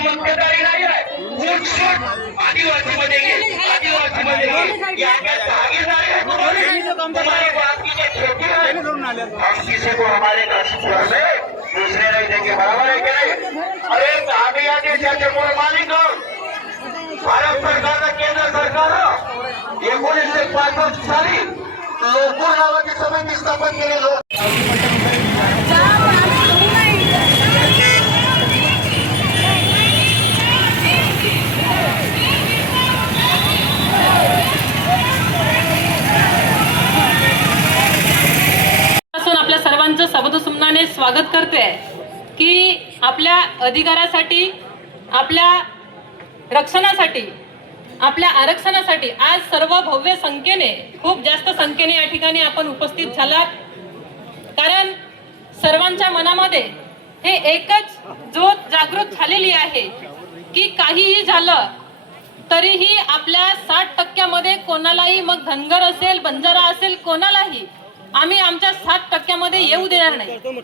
मक्तेदारी नाही आहे. उठसूट आदिवासीमध्ये घे, आदिवासीमध्ये घे, याच्यात भागीदारी आहे तुम्हारी बात की खेती है, हम किसी को हमारे दस है दूसरे नहीं देंगे. बराबर है की नाही? अरे आम्ही या देशाचे मूळ मालिक आहोत. भारत सरकारनं केंद्र सरकारनं 1965 साली लोकूर नावाची समिती स्थापन केलेली. आपल्या सर्वांचं शब्दसुमनाने स्वागत करते की आपल्या अधिकारासाठी, आपल्या रक्षणासाठी, आपल्या आरक्षणासाठी आज सर्व भव्य संख्येने, खूप जास्त संख्येने या ठिकाणी आपण उपस्थित झालात. कारण सर्वांच्या मनामध्ये हे एकच ज्योत जागृत झालेली आहे की काहीही झालं तरीही आपल्या 60% कोणालाही, मग धनगर असेल, बंजारा असेल, कोणालाही आम्ही आमच्या 60% येऊ देणार नाही.